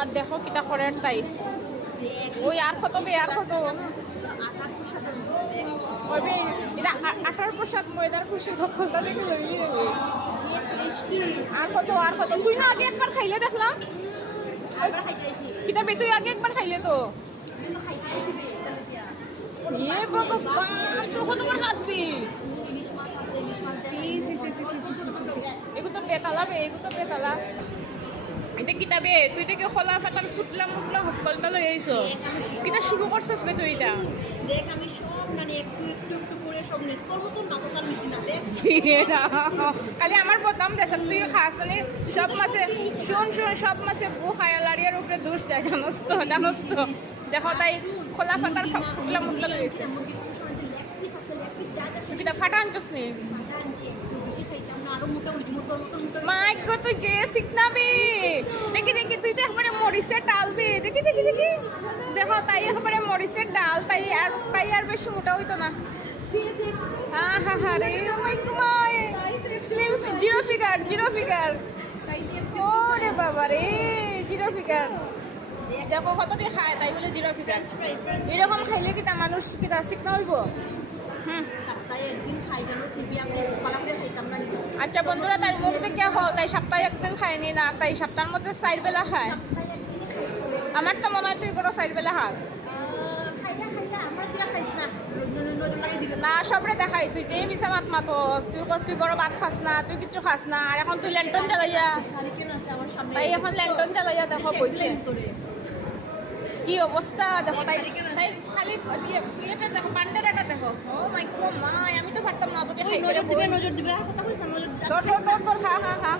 আর দেখো কিতা করে তাই ওই আর কত বে আর কত ওই এটা আটার প্রসাদ ময়দার প্রসাদ সকলটা দেখে লইলি রে আর কত তুই না আগে একবার খাইলে দেখলাম কিতা বে তুই আগে একবার খাইলে তো ইয়ে বাবা তুই কতবার খাসবি এগুলো তো বেতালা বে এগুলো তো বেতালা এটা কিতাবে তুই দেখে খোলা ফাটাল ফুটলাম মুটলাম সকলটা লই আইছো কিতা শুরু করছস বে তুই এটা দেখ আমি সব মানে একটু একটু একটু করে সব নেস তোর মতো নাটকার মিছি না দেখ খালি আমার বদনাম দেশ তুই খাস মানে সব মাসে শুন সব মাসে গু খায়া লাড়িয়ার উপরে দুষ যায় জানোস তো দেখো তাই খোলা ফাটাল ফুটলাম মুটলা লই আইছে কিতা ফাটা আনছস নি মাই গো তুই যে শিখনাবি দেখি তুই তো একবারে মরিচের ডালবি দেখি দেখো তাই একবারে মরিচের ডাল তাই আর বেশি মোটা হইতো না হা রে ও মাই গড স্লিম জিরো ফিগার ও রে বাবা রে জিরো ফিগার দেখো কতটি খায় তাই বলে জিরো ফিগার এরকম খাইলে কিতা মানুষ কিতা শিখনা হইব সপ্তাহে একদিন খাই জানোস নিবি আমি পালাপড়ে খাইতাম না আচ্ছা বন্ধুরা তাই মুখ দেখে খাও তাই সপ্তাহে একদিন খায়নি না তাই সপ্তাহের মধ্যে 4 বেলা খায় আমার তো মনে হয় তুই কোনো 4 বেলা খাস না সবরে দেখাই তুই যেই মিশা মাতস তুই কস তুই গরম ভাত খাস না তুই কিচ্ছু খাস না আর এখন তুই ল্যান্টন জ্বালাইয়া তাই এখন ল্যান্টন জ্বালাইয়া দেখো কইছে কি অবস্থা দেখো তাই খালি ইয়েটা দেখো পান্ডারাটা দেখো ও মাই গড মা আমি তো পারতাম না তোকে খাইতে নজর দিবে আর কথা কইছ না নজর খা